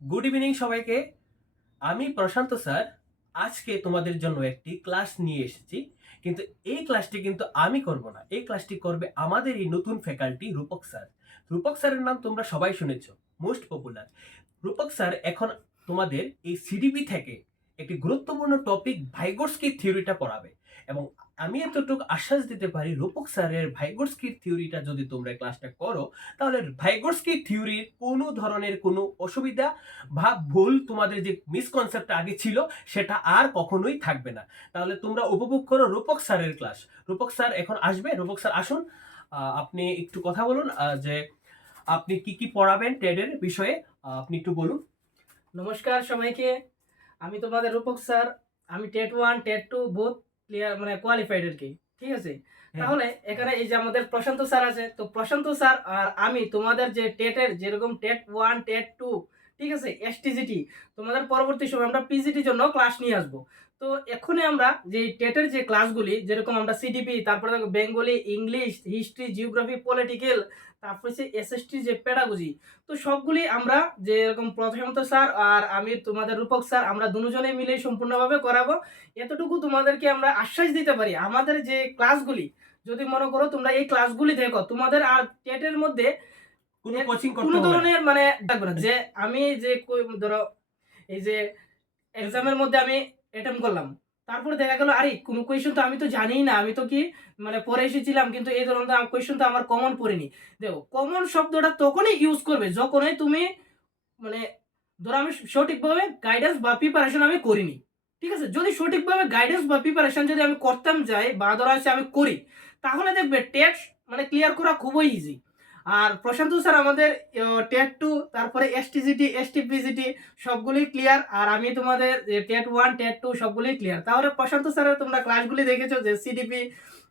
Good evening সবাইকে। আমি প্রশান্ত sir আজকে তোমাদের জন্য একটি ক্লাস নিয়ে এসেছি। কিন্তু এই ক্লাসটি কিন্তু আমি করব না, এই ক্লাসটি করবে আমাদের এই নতুন ফ্যাকাল্টি রূপক স্যার। রূপক স্যারের নাম তোমরা সবাই শুনেছো, মোস্ট পপুলার। রূপক স্যার এখন তোমাদের এই সিডিপি থেকে একটি গুরুত্বপূর্ণ টপিক ভাইগোটস্কি থিওরিটা পড়াবে। এবং আমি এতটুকু আশ্বাস দিতে পারি, রূপক স্যারের ভাইগোটস্কি থিওরিটা যদি তোমরা ক্লাসটা করো, তাহলে ভাইগোটস্কি থিওরির কোনো ধরনের কোনো অসুবিধা বা ভুল, তোমাদের যে মিসকনসেপ্ট আগে ছিল সেটা আর কখনোই থাকবে না। তাহলে তোমরা উপভোগ করো রূপক স্যারের ক্লাস। রূপক স্যার এখন আসবে। রূপক স্যার আসুন, আপনি একটু কথা বলুন যে আপনি কি কি পড়াবেন টেডের বিষয়ে, আপনি একটু বলুন। নমস্কার সবাইকে। আমি তোমাদের রূপক স্যার। আমি টেট 1 টেট 2 বোথ ক্লিয়ার মানে কোয়ালিফাইড আর কি। ঠিক আছে? হ্যাঁ। তাহলে এখানে এই যে আমাদের প্রশান্ত স্যার আছে, তো প্রশান্ত স্যার আর আমি তোমাদের যে টেটের যেরকম টেট 1 টেট 2 ঠিক আছে এসটিজিটি, তোমাদের পরবর্তী সময় আমরা পিজিটির জন্য ক্লাস নিয়ে আসব। তো এখনই আমরা যে টেটের যে ক্লাসগুলি যেরকম আমরা সিডিপি, তারপরে দেখো Bengali, English, history, geography, political, তারপর হচ্ছে এসএসটি যে পেডাগজি, তো সবগুলি আমরা যে এরকম প্রশান্ত স্যার আর আমি তোমাদের রূপক স্যার আমরা দুজনেই মিলে সম্পূর্ণভাবে করাবো। এতটুকু তোমাদেরকে আমরা আশ্বাস দিতে পারি, আমাদের যে ক্লাসগুলি যদি মনে করো তোমরা এই ক্লাসগুলি দেখো, তোমাদের আর টেটের মধ্যে কোনো কোচিং করতে কোনো হবে না। ধরনের মানে থাকবে না যে আমি যে ধরো এই যে এক্সামের মধ্যে আমি অ্যাটেম্প করলাম, তারপরে দেখা গেল আরে কোনো কোয়েশ্চেন তো আমি তো জানিই না, আমি তো কি মানে পড়ে এসেছিলাম কিন্তু এই ধরনের কোয়েশ্চেন তো আমার কমন পড়েনি। দেখো কমন শব্দটা তখনই ইউজ করবে যখনই তুমি মানে ধরো আমি সঠিকভাবে গাইডেন্স বা প্রিপারেশন আমি করিনি। ঠিক আছে? যদি সঠিকভাবে গাইডেন্স বা প্রিপারেশন যদি আমি করতাম যাই বা ধরো হচ্ছে আমি করি, তাহলে দেখবে টেক্সট মানে ক্লিয়ার করা খুবই ইজি। আর প্রশান্ত স্যার আমাদের টেট 2 তারপরে এসটিজিটি, এসটিপিজিটি সবগুলোই ক্লিয়ার। আর আমি তোমাদের টেট 1 টেট 2 সবগুলোই ক্লিয়ার। তাহলে প্রশান্ত স্যারের তোমরা ক্লাসগুলি দেখেছো যে সিডিপি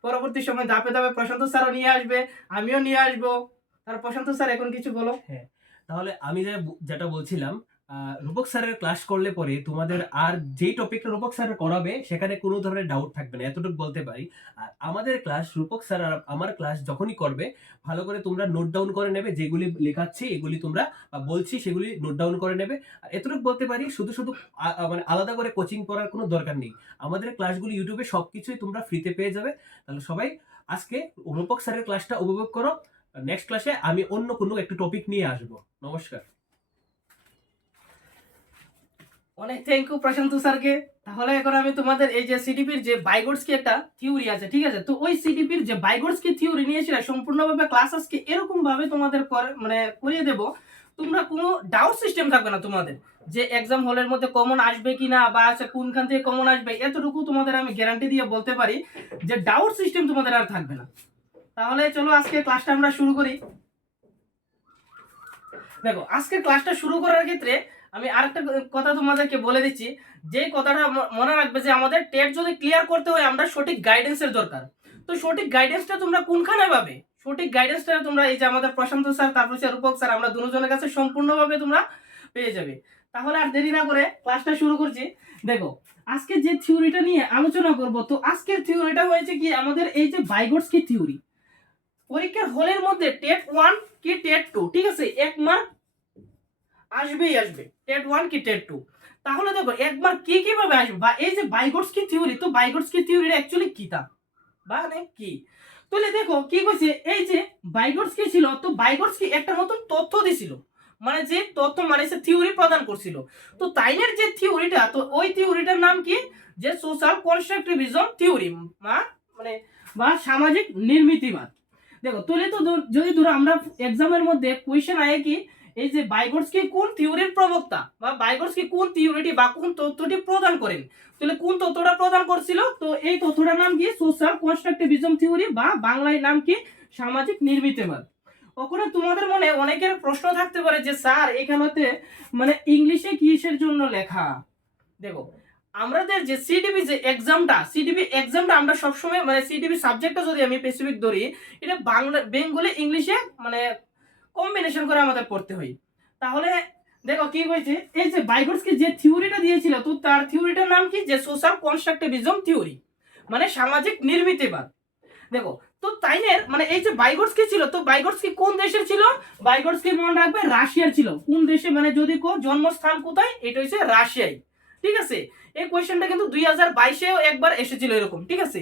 পরবর্তী সময় ধাপে ধাপে প্রশান্ত স্যারও নিয়ে আসবে, আমিও নিয়ে আসবো। আর প্রশান্ত স্যার এখন কিছু বলো। হ্যাঁ, তাহলে আমি যেটা বলছিলাম, রূপক স্যারের ক্লাস করলে পরে তোমাদের আর যেই টপিকটা রূপক স্যার করাবে সেখানে কোনো ধরনের ডাউট থাকবে না, এতটুকু বলতে পারি। আর আমাদের ক্লাস রূপক স্যার আর আমার ক্লাস যখনই করবে, ভালো করে তোমরা নোট ডাউন করে নেবে, যেগুলি লেখাচ্ছি এগুলি তোমরা বলছি সেগুলি নোট ডাউন করে নেবে। আর এতটুকু বলতে পারি, শুধু শুধু মানে আলাদা করে কোচিং করার কোনো দরকার নেই। আমাদের ক্লাসগুলি ইউটিউবে সবকিছুই তোমরা ফ্রিতে পেয়ে যাবে। তাহলে সবাই আজকে রূপক স্যারের ক্লাসটা উপভোগ করো। নেক্সট ক্লাসে আমি অন্য কোনো একটা টপিক নিয়ে আসবো। নমস্কার। অনেক থ্যাংক ইউ প্রশান্ত স্যারকে। তাহলে এখন আমি তোমাদের এই যে সিডিপির যে বাইগোটস্কি একটা থিওরি আছে, ঠিক আছে, তো ওই সিডিপির যে বাইগোটস্কি থিওরি নিয়ে সেটা সম্পূর্ণভাবে ক্লাস আজকে এরকম ভাবে তোমাদের মানে করিয়ে দেব, তোমরা কোনো ডাউট সিস্টেম থাকবে না তোমাদের যে এক্সাম হলের মধ্যে কমন আসবে কিনা বা আচ্ছা কোনখান থেকে কমন আসবে, এতটুকু তোমাদের আমি গ্যারান্টি দিয়ে বলতে পারি যে ডাউট সিস্টেম তোমাদের আর থাকবে না। তাহলে চলো আজকে ক্লাসটা আমরা শুরু করি। দেখো আজকে ক্লাসটা শুরু করার ক্ষেত্রে আমি আরেকটা কথা তোমাদেরকে বলে দিচ্ছি, যে কথাটা মনে রাখবে যে আমাদের টেট যদি ক্লিয়ার করতে হয় আমরা সঠিক গাইডেন্সের দরকার। তো সঠিক গাইডেন্সটা তোমরা কোনখানে পাবে? সঠিক গাইডেন্সটা তোমরা এই যে আমাদের প্রশান্ত স্যার তারপর হচ্ছে রূপক স্যার আমরা দুজনের কাছে সম্পূর্ণভাবে তোমরা পেয়ে যাবে। তাহলে আর দেরি না করে ক্লাসটা শুরু করছি। দেখো আজকে যে থিওরিটা নিয়ে আলোচনা করব, তো আজকের থিওরিটা হয়েছে কি আমাদের এই যে ভাইগোটস্কি থিওরি। পরীক্ষার হলের মধ্যে টেট 1 কি টেট 2, ঠিক আছে, এক মার্ক আসবেই আসবে, টেট 1 কি টেট 2। তাহলে দেখো একবার কি কিভাবে আসবে বা এই যে বাইগোটস্কি থিওরি, তো বাইগোটস্কি থিওরির অ্যাকচুয়ালি কি তা মানে কি, তাহলে দেখো কি কইছে এই যে বাইগোটস্কি ছিল, তো বাইগোটস্কি একটা নতুন তথ্য দিছিল, মানে যে তথ্য মানে সে থিওরি প্রদান করছিল। তো তাইনের যে থিওরিটা, তো ওই থিওরিটার নাম কি, যে সোশ্যাল কনস্ট্রাকটিভিজম থিওরি মানে বা সামাজিক নির্মিতিবাদ। দেখো তাহলে তো যদি ধরো আমরা এক্সামের মধ্যে কোয়েশ্চেন আয় কি এই যে বাইগোটস্কি কোন থিওরির প্রবক্তা বা বাইগোটস্কি কোন থিওরিটি বা কোন তথ্যটি প্রদান করেন, তাহলে কোন তথ্যটা প্রদান করছিল, তো এই তথ্যটার নাম কি সোশ্যাল কনস্ট্রাকটিভিজম থিওরি বা বাংলায় নাম কি সামাজিক নির্মিতিবাদ। ওখানে তোমাদের মনে অনেকের প্রশ্ন থাকতে পারে যে স্যার এখানেতে মানে ইংলিশে কিসের জন্য লেখা। দেখো আমাদের যে সিডিপি যে এক্সামটা, সিডিপি এক্সামটা আমরা সবসময় মানে সিডিপি সাবজেক্টটা যদি আমি স্পেসিফিক ধরি, এটা বাংলা বেঙ্গলি ইংলিশে মানে কম্বিনেশন করে আমাদের পড়তে হয়। তাহলে দেখো কি হয়েছে এই যে বাইগোটস্কি যে থিওরিটা দিয়েছিল, তো তার থিওরিটার নাম কি, যে সোশ্যাল কনস্ট্রাকটিভিজম থিওরি মানে সামাজিক নির্মিতিবাদ। দেখো তো তাইনের মানে এই যে বাইগটস্কি ছিল, তো বাইগটস্কি কোন দেশের ছিল? বাইগটস্কি মনে রাখবে রাশিয়ার ছিল। কোন দেশে মানে যদি জন্মস্থান কোথায়, এটা হচ্ছে রাশিয়ায়। ঠিক আছে, এই কোয়েশ্চেনটা কিন্তু 2022-এও একবার এসেছিল এরকম। ঠিক আছে,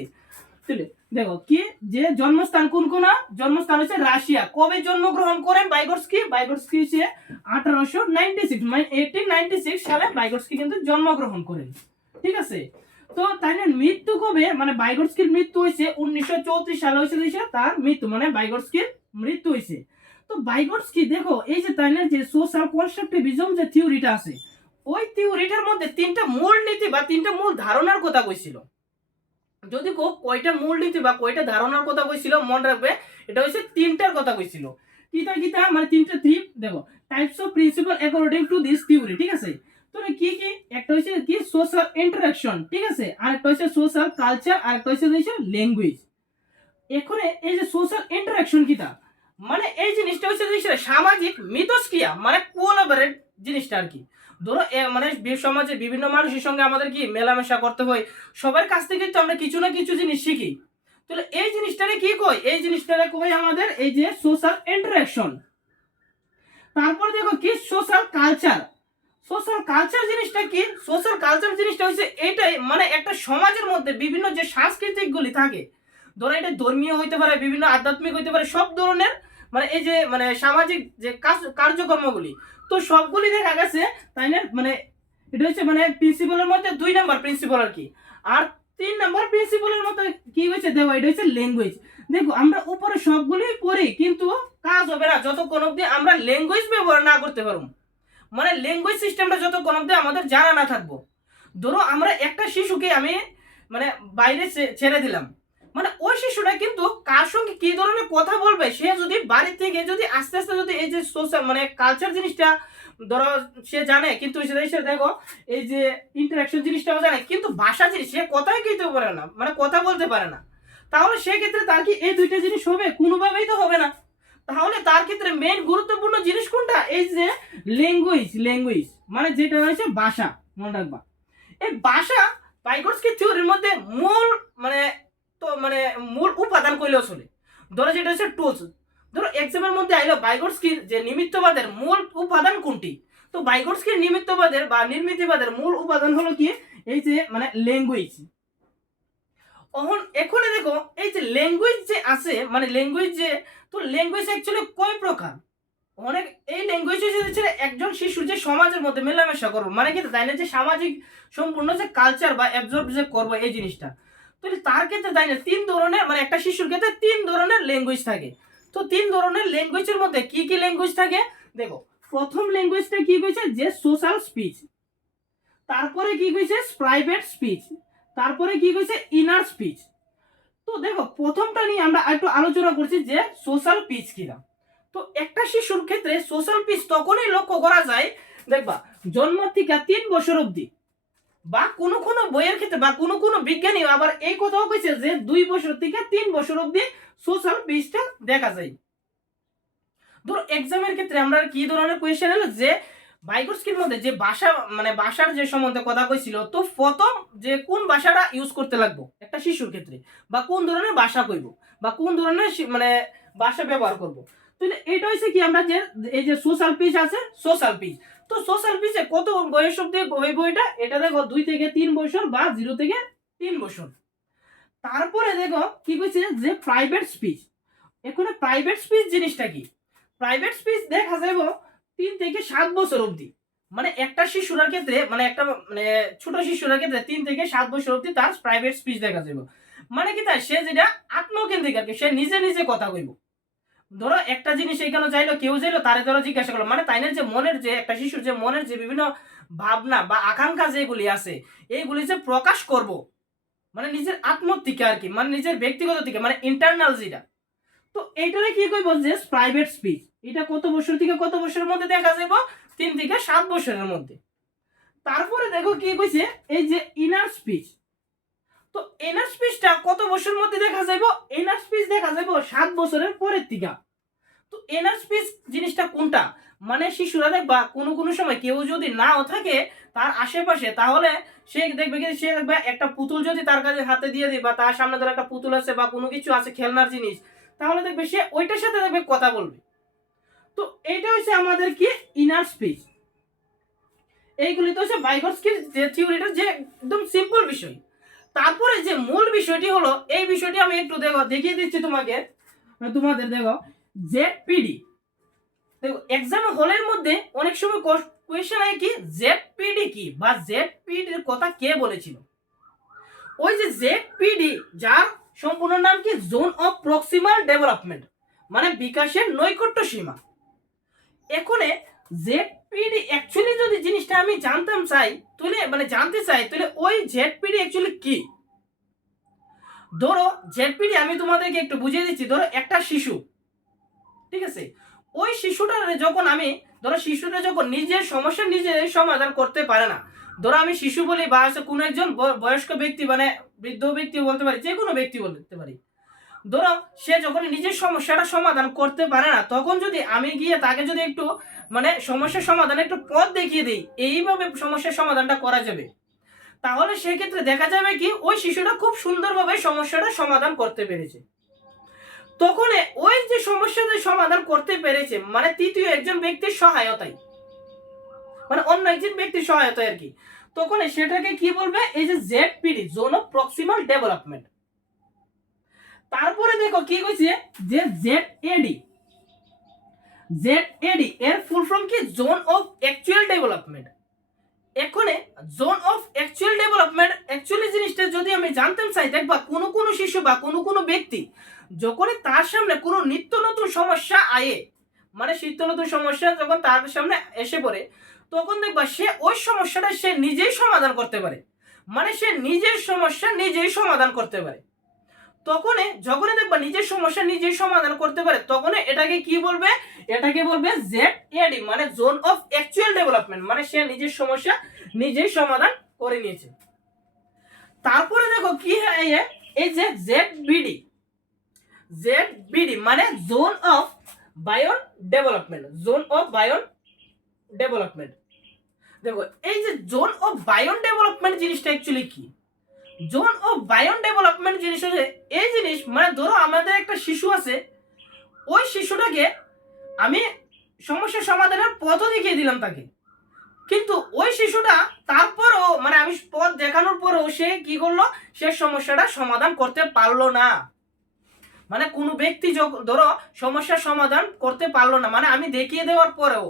দেখো কি যে জন্মস্থান কোন কোন, জন্মস্থান হচ্ছে রাশিয়া। কবে জন্মগ্রহণ করেন বাইগটস্কি? বাইগটস্কি হচ্ছে 1896 মানে 1896 সালে বাইগটস্কি কিন্তু জন্মগ্রহণ করেন। ঠিক আছে, তো তাই না মৃত্যু কবে? মানে বাইগটস্কির মৃত্যু হয়েছে 1934 সালে হয়েছে তার মৃত্যু, মানে বাইগটস্কির মৃত্যু হয়েছে। তো বাইগটস্কি দেখো এই যে তাই না যে সোশ্যাল কনস্ট্রাকটিভিজম যে থিওরিটা আছে, ওই থিওরিটার মধ্যে তিনটা মূল নীতি বা তিনটা মূল ধারণার কথা কইছিল। যদি কয়টা মূল নীতি বা কয়টা ধারণার কথা কইছিল মনে রাখবে, এটা হচ্ছে তিনটার কথা কইছিল। কিতা কিতা মানে তিনটা থিম দেখো, types of principal according to this theory. ঠিক আছে, তো কি কি? একটা হচ্ছে কি সোশ্যাল ইন্টারাকশন, ঠিক আছে, আর একটা হচ্ছে সোশ্যাল কালচার, আর একটা হচ্ছে ল্যাঙ্গুয়েজ। এখানে এই যে সোশ্যাল ইন্টারাকশন কিতা, মানে এই জিনিসটা হচ্ছে সামাজিক মিথস্ক্রিয়া, মানে কোলাবোরেট জিনিসটা আর কি। ধরো মানে সমাজে বিভিন্ন মানুষের সঙ্গে আমাদের কি মেলামেশা করতে হয়, সবার কাছ থেকে তো আমরা কিছু না কিছু জিনিস শিখি। তাহলে এই জিনিসটারে কি কই? এই জিনিসটারে কই আমাদের এই যে সোশ্যাল ইন্টারাকশন। তারপর দেখো কি সোশ্যাল কালচার। সোশ্যাল কালচার জিনিসটা কি? সোশ্যাল কালচার জিনিসটা হচ্ছে এটাই, মানে একটা সমাজের মধ্যে বিভিন্ন যে সাংস্কৃতিক গুলি থাকে, ধরো এটা ধর্মীয় হইতে পারে, বিভিন্ন আধ্যাত্মিক হইতে পারে, সব ধরনের মানে এই যে মানে সামাজিক যে কার্যকর্মগুলি, তো সবগুলি দেখা গেছে তাই না। মানে এটা হচ্ছে মানে প্রিন্সিপালের মধ্যে 2 নাম্বার প্রিন্সিপাল আর কি। আর 3 নাম্বার প্রিন্সিপালের মধ্যে কি হয়েছে দেখো, এটা হচ্ছে ল্যাঙ্গুয়েজ। দেখো আমরা উপরে সবগুলি পড়ি, কিন্তু কাজ হবে না যতক্ষণ অব্দি আমরা ল্যাঙ্গুয়েজ ব্যবহার না করতে পারবো। মানে ল্যাঙ্গুয়েজ সিস্টেমটা যতক্ষণ অব্দি আমাদের জানা না থাকবো। ধরো আমরা একটা শিশুকে আমি মানে বাইরে ছেড়ে দিলাম, মানে ওই শিশুটা কিন্তু কার সঙ্গে কি ধরনের কথা বলবে, সে যদি বাড়ি থেকে যদি আস্তে আস্তে যদি এই যে সোশ্যাল মানে কালচার জিনিসটা ধরো সে জানে, কিন্তু সে দেখো এই যে ইন্টারাকশন জিনিসটাও জানে, কিন্তু ভাষা জিনিস সে কথাই কইতে পারে না, মানে কথা বলতে পারে না। তাহলে সেক্ষেত্রে তার কি এই দুইটা জিনিস হবে? কোনোভাবেই তো হবে না। তাহলে তার ক্ষেত্রে মেন গুরুত্বপূর্ণ জিনিস কোনটা? এই যে ল্যাঙ্গুয়েজ মানে যেটা হচ্ছে ভাষা, মনে রাখবা। এই ভাষা বাইগটস্কি থিওরির মধ্যে মূল মানে তো মানে মূল উপাদান কইলেও চলে। ধরো যেটা হচ্ছে টুলস। ধরো এক্সামের মধ্যে আইলো বাইগটস্কির যে নিমিত্তবাদের মূল উপাদান কোনটি, তো বাইগটস্কির নিমিত্তবাদের বা নির্মিতিবাদের মূল উপাদান হলো কি এই যে মানে ল্যাঙ্গুয়েজ। এখন দেখো এই যে ল্যাঙ্গুয়েজ যে আছে, মানে ল্যাঙ্গুয়েজ যে, তো ল্যাঙ্গুয়েজ অ্যাকচুয়ালি কয় প্রকার? অনেক এই ল্যাঙ্গুয়েজ হচ্ছে একজন শিশু যে সমাজের মধ্যে মেলামেশা করবো, মানে কি তাই না যে সামাজিক সম্পূর্ণ যে কালচার বা অ্যাবজর্ব যে করবো এই জিনিসটা, তো তার ক্ষেত্রে তাই না 3 ধরনের, মানে একটা শিশুর ক্ষেত্রে 3 ধরনের ল্যাঙ্গুয়েজ থাকে। তো 3 ধরনের ল্যাঙ্গুয়েজের মধ্যে কি কি ল্যাঙ্গুয়েজ থাকে দেখো। প্রথম ল্যাঙ্গুয়েজটা কি কইছে যে সোশ্যাল স্পিচ, তারপরে কি কইছে প্রাইভেট স্পিচ, তারপরে কি কইছে ইনার স্পিচ। তো দেখো প্রথমটা নিয়ে আমরা একটু আলোচনা করছি যে সোশ্যাল পিচ কিনা। তো একটা শিশুর ক্ষেত্রে সোশ্যাল পিচ তখনই লক্ষ্য করা যায় দেখবা জন্ম থেকে 3 বছর অবধি, বা কোনো কোনো বইয়ের ক্ষেত্রে বা কোনো কোনো বিজ্ঞানী আবার এই কথাও কইছে যে 2 বছর থেকে 3 বছর অবধি সোশ্যাল পিচটা দেখা যায়। ধরো এক্সামের ক্ষেত্রে আমরা কি ধরনের কোয়েশ্চেন এলো যে বাইগটস্কির মধ্যে যে ভাষা মানে ভাষার যে সম্বন্ধে কথা কইছিল, তো প্রথম যে কোন ভাষাটা ইউজ করতে লাগবো একটা শিশুর ক্ষেত্রে, বা কোন ধরনের ভাষা কইব, বা কোন ধরনের মানে ভাষা ব্যবহার করব। তো এটা হচ্ছে কি আমরা যে এই যে সোশ্যাল পিচ আছে, সোশ্যাল পিচ, তো সোশ্যাল পিচে কত বয়স অবধি হইব এটা দেখো 2 থেকে 3 বছর বা 0 থেকে 3 বছর। তারপরে দেখো কি কইছে যে প্রাইভেট স্পিচ। এখানে প্রাইভেট স্পিচ জিনিসটা কি? প্রাইভেট স্পিচ দেখা যাবো 3 থেকে 7 বছর অবধি, মানে একটা শিশুর ক্ষেত্রে মানে একটা মানে ছোট শিশুর ক্ষেত্রে 3 থেকে 7 বছর অবধি তার প্রাইভেট স্পিচ দেখা যাবে। মানে কি তাই সে যেটা আত্মকেন্দ্রিক আর কি, সে নিজে নিজে কথা কইব। ধরো একটা জিনিস এখানে যাইলো, কেউ যাইলো তারে ধরো জিজ্ঞাসা করলো, মানে তাই না যে মনের যে একটা শিশুর যে মনের যে বিভিন্ন ভাবনা বা আকাঙ্ক্ষা যেগুলি আছে এইগুলি যে প্রকাশ করব, মানে নিজের আত্ম থেকে আর কি, মানে নিজের ব্যক্তিগত থেকে, মানে ইন্টারনাল যেটা, তো এইটারে কি কইব যে প্রাইভেট স্পিচ। এটা কত বছর থেকে কত বছরের মধ্যে দেখা যাবে? 3 থেকে 7 বছরের মধ্যে। তারপরে দেখো কি কইছে এই যে ইনার স্পিচ। তো ইনার স্পিচটা কত বছরের মধ্যে দেখা যাবে? ইনার স্পিচ দেখা যাবে 7 বছরের পরের থেকে। তো ইনার স্পিচ জিনিসটা কোনটা? মানে শিশুরা দেখবা কোনো কোনো সময় কেউ যদি নাও থাকে তার আশেপাশে, তাহলে সে দেখবে কি, সে দেখবে একটা পুতুল যদি তার কাছে হাতে দিয়ে দিই, বা তার সামনে ধর একটা পুতুল আছে বা কোনো কিছু আছে খেলনার জিনিস, তাহলে দেখবে সে ওইটার সাথে দেখবে কথা বলবে। তো এইটা হচ্ছে আমাদের কি ইনার স্পিচ। এইগুলি তো হচ্ছে ভাইগটস্কির যে থিওরিটার যে একদম সিম্পল বিষয়। তারপরে যে মূল বিষয়টি হলো, এই বিষয়টি আমি একটু দেখিয়ে দিচ্ছি তোমাকে, তোমাদের দেখো জেডপিডি। দেখো এক্সাম হলের মধ্যে অনেক সময় কোয়েশ্চেন হয় কি জেডপিডি কি, বা জেডপিডির কথা কে বলেছিল। ওই যে জেডপিডি, যার সম্পূর্ণ নাম কি জোন অফ প্রক্সিমাল ডেভেলপমেন্ট, মানে বিকাশের নৈকট্য সীমা। এখানে জেডপিডি অ্যাকচুয়ালি যদি জিনিসটা আমি জানতাম চাই, তাহলে মানে জানতে চাই, তাহলে ওই জেডপিডি অ্যাকচুয়ালি কি। ধরো জেডপিডি আমি তোমাদেরকে একটু বুঝিয়ে দিচ্ছি। ধরো একটা শিশু, ঠিক আছে, ওই শিশুটা যখন আমি, ধরো শিশুটা যখন নিজের সমস্যা নিজে সমাধান করতে পারে না, ধরো আমি শিশু বলি বা কোনো একজন বয়স্ক ব্যক্তি, মানে বৃদ্ধ ব্যক্তি বলতে পারি, যে কোনো ব্যক্তি বলতে পারি, ধরো সে যখন নিজের সমস্যাটা সমাধান করতে পারে না, তখন যদি আমি গিয়ে তাকে যদি একটু মানে সমস্যার সমাধানে একটু পথ দেখিয়ে দিই, এইভাবে সমস্যার সমাধানটা করা যাবে, তাহলে সেক্ষেত্রে দেখা যাবে কি ওই শিশুটা খুব সুন্দরভাবে সমস্যাটা সমাধান করতে পেরেছে। তখন ওই যে সমস্যাটা সমাধান করতে পেরেছে মানে তৃতীয় একজন ব্যক্তির সহায়তায়, মানে অন্য একজন ব্যক্তির সহায়তায় আর কি, তখন সেটাকে কি বলবে, এই যে ZPD, zone of proximal development. তারপরে দেখো কি কইছে যে জেডএডি, জেডএডি এর ফুল ফর্ম কি জোন অফ অ্যাকচুয়াল ডেভেলপমেন্ট। এখানে zone of actual development actually জিনিসটা যদি আমি জানতাম চাই, দেখবা কোনো কোনো শিশু বা কোনো কোনো ব্যক্তি যখনই তার সামনে কোনো নিত্য নতুন সমস্যা আয়ে, মানে নিত্য নতুন সমস্যা যখন তার সামনে এসে পড়ে, তখন দেখবা সে ওই সমস্যাটা সে নিজেই সমাধান করতে পারে, মানে সে নিজের সমস্যা নিজেই সমাধান করতে পারে। তখন যখনই দেখবা নিজের সমস্যা নিজেই সমাধান করতে পারে, তখন এটাকে কি বলবে, এটাকে বলবে জেডএডি, মানে জোন অফ অ্যাকচুয়াল ডেভেলপমেন্ট, মানে সে নিজের সমস্যা নিজেই সমাধান করে নিয়েছে। তারপরে দেখো কি হয়, এই যে জেডবিডি, জেডবিডি মানে জোন অফ বায়ন ডেভেলপমেন্ট, জোন অফ বায়ন ডেভেলপমেন্ট। দেখো এই যে জোন অফ বায়ন ডেভেলপমেন্ট জিনিসটা অ্যাকচুয়ালি কি, জোন অফ বায়ন ডেভেলপমেন্ট জিনিস হচ্ছে এই জিনিস, মানে ধরো আমাদের একটা শিশু আছে, ওই শিশুটাকে আমি সমস্যা সমাধানের পথ দেখিয়ে দিলাম তাকে, কিন্তু ওই শিশুটা তারপরও মানে আমি পথ দেখানোর পরেও সে কি করলো, সে সমস্যাটা সমাধান করতে পারলো না। মানে কোনো ব্যক্তি ধরো সমস্যার সমাধান করতে পারলো না, মানে আমি দেখিয়ে দেওয়ার পরেও,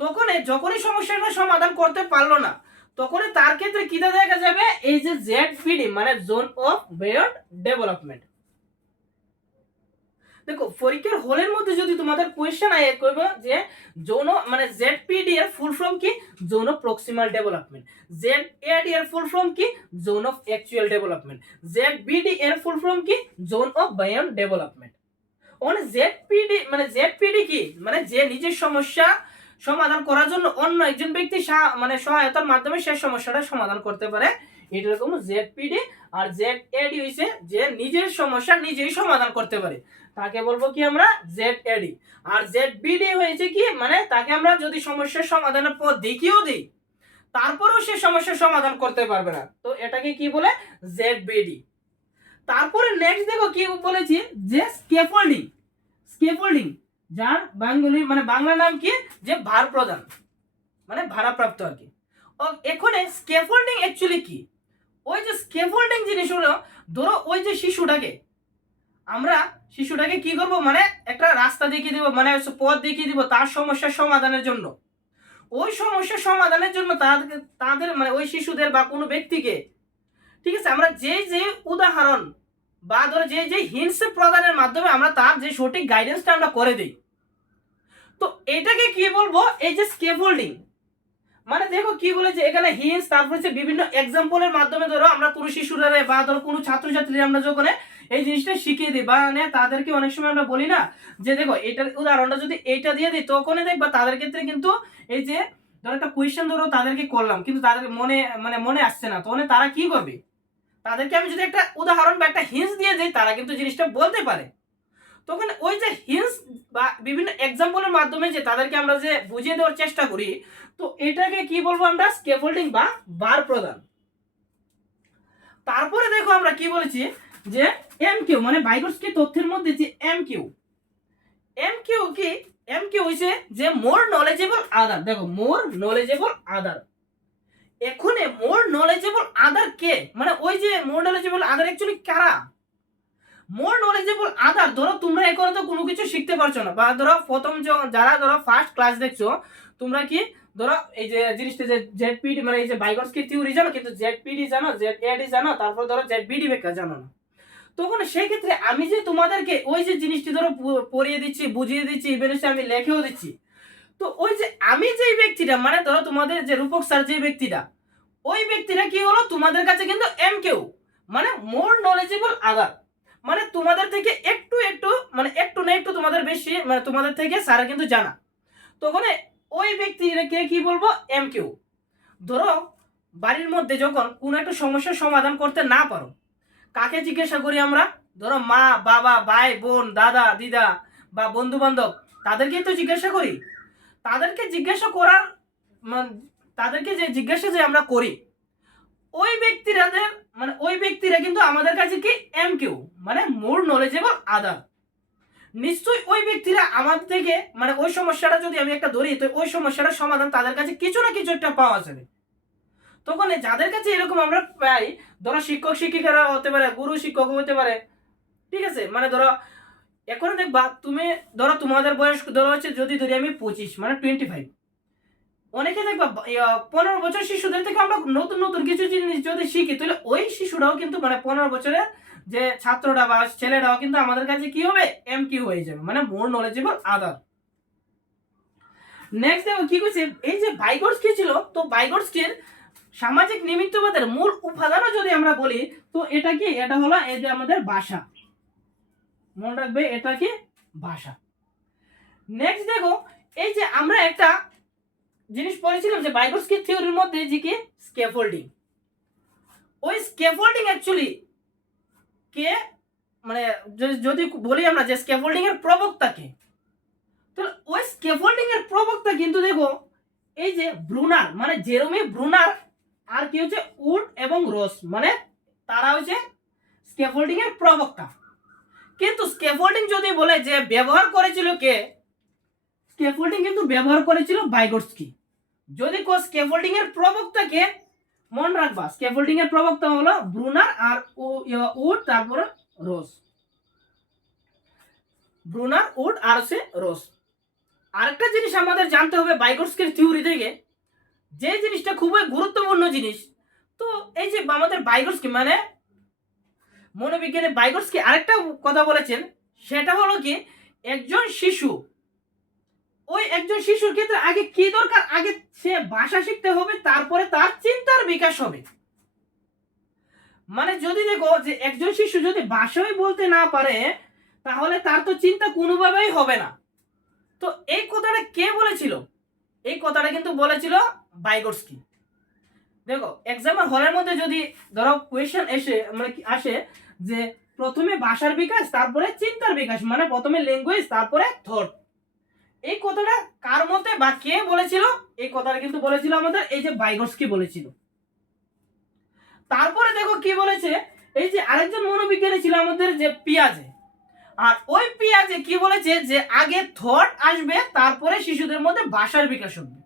তখন যখনই সমস্যাটা সমাধান করতে পারলো না, তখন তার ক্ষেত্রে কি দেখা যাবে, এই যে জেডপিডি মানে জোন অফ বায়ন ডেভেলপমেন্ট। দেখো পরীক্ষার হলের মধ্যে যদি তোমাদের কোয়েশ্চেন আয় করবে যে জোন মানে জেডপিডি এর ফুল ফর্ম কি, জোন অফ প্রক্সিমাল ডেভেলপমেন্ট, জেডএডি এর ফুল ফর্ম কি, জোন অফ অ্যাকচুয়াল ডেভেলপমেন্ট, জেডবিডি এর ফুল ফর্ম কি, জোন অফ বায়ন ডেভেলপমেন্ট। মানে জেডপিডি মানে জেডপিডি কি, মানে যে নিজের সমস্যা সমাধান করার জন্য অন্য একজন ব্যক্তি মানে সহায়তার মাধ্যমে সেই সমস্যাটা সমাধান করতে পারে, এটা রকম জেডপিডি। আর জেডএডি হইছে যে নিজের সমস্যা নিজেই সমাধান করতে পারে, তাকে বলবো কি আমরা জেডএডি। আর জেডবিডি হয়েছে কি, মানে তাকে আমরা যদি সমস্যার সমাধানের পথ দেখিয়েও দিই, তারপরেও সে সমস্যার সমাধান করতে পারবে না, তো এটাকে কি বলে, জেডবিডি। তারপরে নেক্সট দেখো কি বলেছি যে স্কেফোল্ডিং, স্কেফোল্ডিং যার বাঙালি মানে বাংলা নাম কি, যে ভার প্রদান, মানে ভাড়াপ্রাপ্ত আর কি। এখানে স্কেফোল্ডিং অ্যাকচুয়ালি কি, ওই যে স্কেফোল্ডিং জিনিস হলো, ধরো ওই যে শিশুটাকে কি করব, মানে একটা রাস্তা দেখিয়ে দিব, মানে পথ দেখিয়ে দিব তার সমস্যার সমাধানের জন্য। ওই সমস্যার সমাধানের জন্য তাদের মানে ওই শিশুদের বা কোনো ব্যক্তিকে, ঠিক আছে, আমরা যে উদাহরণ বা ধরো যে হিন্টস প্রদানের মাধ্যমে আমরা তার যে সঠিক গাইডেন্সটা আমরা করে দিই, তো এটাকে কি বলবো, এই যে স্কেফোল্ডিং। মানে দেখো কি বলেছে এখানে হিন্টস, তারপর হচ্ছে বিভিন্ন এক্সাম্পলের মাধ্যমে ধরো আমরা কোনো শিশুরা বা ধরো কোনো ছাত্রছাত্রীরা আমরা যখন এই জিনিসটা শিখিয়ে দিই, বা মানে তাদেরকে অনেক সময় আমরা বলি না যে দেখো এটার উদাহরণটা যদি এইটা দিয়ে দিই, তখনই দেখবা তাদের ক্ষেত্রে কিন্তু এই যে ধরো একটা কোয়েশ্চেন ধরো তাদেরকে করলাম, কিন্তু তাদের মনে আসছে না, তখন তারা কি করবে, তাদেরকে আমি যদি একটা উদাহরণ বা একটা হিন্টস দিয়ে দিই, তারা কিন্তু জিনিসটা বলতে পারে। তখন ওই যে হিন্স বা বিভিন্ন এক্সাম্পলের মাধ্যমে যে তাদেরকে আমরা যে বুঝিয়ে দেওয়ার চেষ্টা করি, তো এটাকে কি বলবো আমরা, স্ক্যাফোল্ডিং বা বার প্রদান। তারপরে দেখো আমরা কি বলেছি যে এমকিউ মানে ভাইগোটস্কি তথ্যের মধ্যে যে এমকিউ, এমকিউ কি, এমকিউ হইছে যে মোর নলেজেবল আদার। দেখো মোর নলেজেবল আদার, এখানে মোর নলেজেবল আদার কে, মানে ওই যে মোর নলেজেবল আদার অ্যাকচুয়ালি কারা? মোর নলেজেবল আদার, ধরো তোমরা এখনো তো কোনো কিছু শিখতে পারছো না, বা ধরো প্রথম যারা ধরো ফার্স্ট ক্লাস দেখছো, তোমরা কি ধরো এই যে জিনিসটা যে জেডপিডি মানে এই যে ভাইগোটস্কি থিওরি জানো, কিন্তু জেডপিডি জানো, জেডএডি জানো, তারপর ধরো জেডবিডি ব্যাখ্যা জানো না। তখন সেই ক্ষেত্রে আমি যে তোমাদেরকে ওই যে জিনিসটি ধরো পড়িয়ে দিচ্ছি, বুঝিয়ে দিচ্ছি, ইভেন আমি লেখেও দিচ্ছি, তো ওই যে আমি যে ব্যক্তিটা, মানে ধরো তোমাদের যে রূপক স্যার যে ব্যক্তিটা, ওই ব্যক্তিটা কি হলো তোমাদের কাছে কিন্তু এমকিউ মানে মোর নলেজেবল আদার, মানে তোমাদের থেকে একটু একটু মানে একটু না একটু তোমাদের বেশি, মানে তোমাদের থেকে স্যার কিন্তু জানা। তখন ওই ব্যক্তিকে কি বলবো, এমকিউ। ধরো বাড়ির মধ্যে যখন কোনো একটা সমস্যার সমাধান করতে না পারো, কাকে জিজ্ঞাসা করি আমরা? ধরো মা, বাবা, ভাই, বোন, দাদা, দিদা বা বন্ধু বান্ধব, তাদেরকেই তো জিজ্ঞাসা করি। তাদেরকে জিজ্ঞাসা করার তাদেরকে যে জিজ্ঞাসা যে আমরা করি, ওই ব্যক্তিরাদের মানে ওই ব্যক্তিরা কিন্তু আমাদের কাছে কি এমকিউ মানে মোর নলেজেবল আদার। নিশ্চয়ই ওই ব্যক্তিরা আমাদের থেকে মানে ওই সমস্যাটা যদি আমি একটা ধরি, তো ওই সমস্যাটার সমাধান তাদের কাছে কিছু না কিছু একটা পাওয়া যাবে। তখন যাদের কাছে এরকম আমরা পাই, ধরো শিক্ষক শিক্ষিকারা হতে পারে, গুরু শিক্ষক হতে পারে, ঠিক আছে, মানে ধরো এখন দেখবা তুমি, ধরো তোমাদের বয়স ধরো হচ্ছে যদি ধরি আমি 25 মানে 25, অনেকে দেখবা 15 বছর শিশুদের থেকে আমরা নতুন নতুন কিছু জিনিস যদি শিখি, তাহলে ওই শিশুরাও কিন্তু মানে 15 বছরের যে ছাত্রটা বা ছেলেরাও কিন্তু আমাদের কাছে কি হবে, এমকিউ হয়ে যাবে, মানে মোর নলেজেবল আদার। নেক্সট দেখো কি কইছে, এই যে ভাইগোটস্কি ছিল, তো ভাইগোটস্কির সামাজিক নিমিত্তবাদের মূল উপাদানও যদি আমরা বলি, তো এটা কি, এটা হলো এই যে আমাদের ভাষা। মনে রাখবে এটা কি, ভাষা। নেক্সট দেখো, এই যে আমরা একটা জিনিস পড়েছিলাম যে ভাইগোটস্কি থিওরির মধ্যে যে কি স্ক্যাফোল্ডিং, ওই স্ক্যাফোল্ডিং অ্যাকচুয়ালি কে, মানে যদি বলি আমরা যে স্ক্যাফোল্ডিং এর প্রবক্তা কে, তো ওই স্ক্যাফোল্ডিং এর প্রবক্তা কিন্তু দেখো এই যে ব্রুনার মানে জেরমি ব্রুনার, আর কি হচ্ছে উড এবং রস, মানে তারা হচ্ছে স্ক্যাফোল্ডিং এর প্রবক্তা। কিন্তু স্ক্যাফোল্ডিং যদি বলে যে ব্যবহার করেছিল কে, স্ক্যাফোল্ডিং কিন্তু ব্যবহার করেছিল ভাইগোটস্কি। যদি কো স্ক্যাফোল্ডিং এর প্রবক্তা কে, মনে রাখবা স্ক্যাফোল্ডিং এর প্রবক্তা হলো ব্রুনার আর উড, তারপরে রোজ, ব্রুনার, উড আর সে রোজ। আরেকটা জিনিস আমাদের জানতে হবে ভাইগোটস্কির থিওরি থেকে, যে জিনিসটা খুবই গুরুত্বপূর্ণ জিনিস, তো এই যে আমাদের ভাইগোটস্কি মানে মনোবিজ্ঞানে ভাইগোটস্কি আরেকটা কথা বলেছেন, সেটা হলো কি একজন শিশু, ওই একজন শিশুর ক্ষেত্রে আগে কি দরকার, আগে সে ভাষা শিখতে হবে, তারপরে তার চিন্তার বিকাশ হবে। মানে যদি দেখো যে একজন শিশু যদি ভাষাই বলতে না পারে, তাহলে তার তো চিন্তা কোনোভাবেই হবে না। তো এই কথাটা কে বলেছিল, এই কথাটা কিন্তু বলেছিল ভাইগোটস্কি। দেখো এক্সামের হলের মধ্যে যদি ধরো কোয়েশ্চেন এসে মানে আসে যে প্রথমে ভাষার বিকাশ তারপরে চিন্তার বিকাশ, মানে প্রথমে ল্যাঙ্গুয়েজ তারপরে থট, এই কথাটা কার মতে বা কে বলেছিল, এই কথাটা কিন্তু বলেছিল আমাদের এই যে ভাইগোটস্কি বলেছিল। তারপরে দেখো কি বলেছে, এই যে আরেকজন মনোবিজ্ঞানী ছিল আমাদের যে পিয়াজে, আর ওই পিয়াজে কি বলেছে যে আগে থট আসবে তারপরে শিশুদের মধ্যে ভাষার বিকাশ হবে,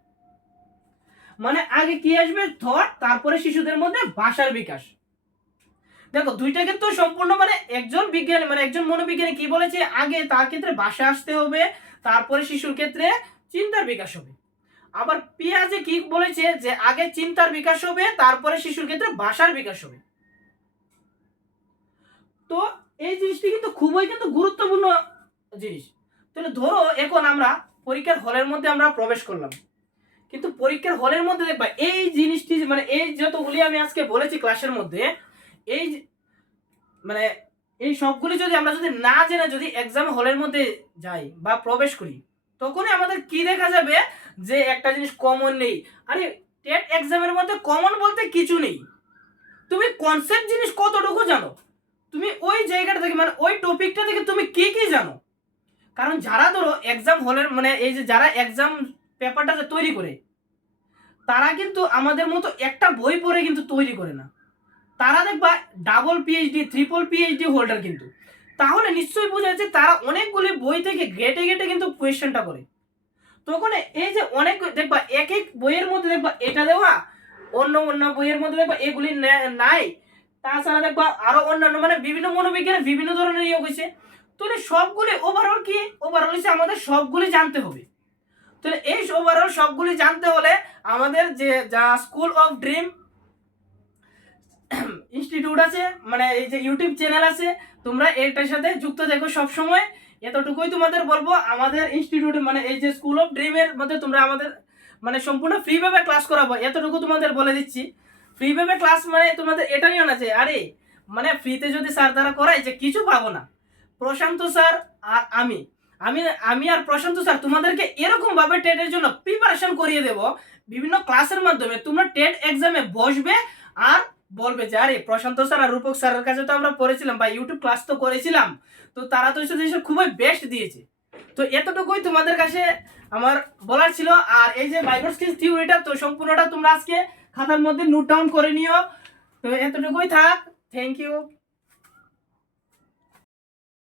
মানে আগে কি আসবে, থট, তারপরে শিশুদের মধ্যে ভাষার বিকাশ। দেখো দুইটা কিন্তু সম্পূর্ণ মানে একজন বিজ্ঞানী মানে একজন মনোবিজ্ঞানী কি বলেছে, আগে তার ক্ষেত্রে ভাষা আসতে হবে, তারপরে শিশুর ক্ষেত্রে চিন্তার বিকাশ হবে। আবার পিয়াজে কি বলেছে যে আগে চিন্তার বিকাশ হবে, তারপরে শিশুর ক্ষেত্রে ভাষার বিকাশ হবে। তো এই জিনিসটি কিন্তু খুবই কিন্তু গুরুত্বপূর্ণ জিনিস। তাহলে ধরো এখন আমরা পরীক্ষার হলের মধ্যে আমরা প্রবেশ করলাম, কিন্তু পরীক্ষার হলের মধ্যে দেখবা এই জিনিসটি মানে এই যতগুলি আমি আজকে বলেছি ক্লাসের মধ্যে, এই মানে এই সবগুলি যদি আমরা যদি না জেনে যদি এক্সাম হলের মধ্যে যাই বা প্রবেশ করি, তখনই আমাদের কি দেখা যাবে যে একটা জিনিস কমন নেই। আরে টেট এক্সামের মধ্যে কমন বলতে কিছু নেই, তুমি কনসেপ্ট জিনিস কতটুকু জানো, তুমি ওই জায়গাটা থেকে মানে ওই টপিকটা থেকে তুমি কি কি জানো, কারণ যারা ধরো এক্সাম হলের মানে এই যে যারা এক্সাম পেপারটা তৈরি করে, তারা কিন্তু আমাদের মতো একটা বই পড়ে কিন্তু তৈরি করে না। তারা দেখবা double PhD, triple PhD holder কিন্তু। তাহলে নিশ্চয়ই বোঝা যাচ্ছে তারা অনেকগুলি বই থেকে ঘেটে ঘেটে কিন্তু কোয়েশ্চেনটা করে। তখন এই যে অনেক দেখবা এক এক বইয়ের মধ্যে দেখবা এটা দেওয়া, অন্য অন্য বইয়ের মধ্যে দেখবা এগুলি নাই, তাছাড়া দেখবা আরো অন্যান্য মানে বিভিন্ন মনোবিজ্ঞানে বিভিন্ন ধরনের ইয়ে হয়েছে। তাহলে সবগুলি ওভারঅল কি, ওভারঅল হচ্ছে আমাদের সবগুলি জানতে হবে। তাহলে এই ওভারঅল সবগুলি জানতে হলে আমাদের যে যা স্কুল অফ ড্রিম ইনস্টিটিউট আছে, মানে এই যে ইউটিউব চ্যানেল আছে, তোমরা এটার সাথে যুক্ত দেখো সব সময়। এতটুকুই তোমাদের বলবো, আমাদের ইনস্টিটিউটে মানে এই যে স্কুল অফ ড্রিমের মধ্যে তোমরা আমাদের মানে সম্পূর্ণ ফ্রি ভাবে ক্লাস করাবো, এতটুকু তোমাদের বলে দিচ্ছি। ফ্রি ভাবে ক্লাস মানে তোমাদের এটা নিও না যে আরে মানে ফ্রিতে যদি স্যার দ্বারা করাই যে কিছু পাবো না। প্রশান্ত স্যার আর আমি আমি আমি আর প্রশান্ত স্যার তোমাদেরকে এরকম ভাবে টেটের জন্য প্রিপারেশন করিয়ে দেব বিভিন্ন ক্লাসের মাধ্যমে। তোমরা টেট এক্সামে বসবে আর বলবে যে আরে প্রশান্ত স্যার আর রূপক স্যারের কাছে তো আমরা পড়েছিলাম বা ইউটিউব ক্লাস তো করেছিলাম, তো তারা তো এসে খুবই বেস্ট দিয়েছে। তো এতটুকুই তোমাদের কাছে আমার বলার ছিল। আর এই যে ভাইবার স্কিলস থিওরিটা তো সম্পূর্ণটা তোমরা আজকে খাতার মধ্যে নোট ডাউন করে নিও। তো এতটুকুই থাক, থ্যাংক ইউ।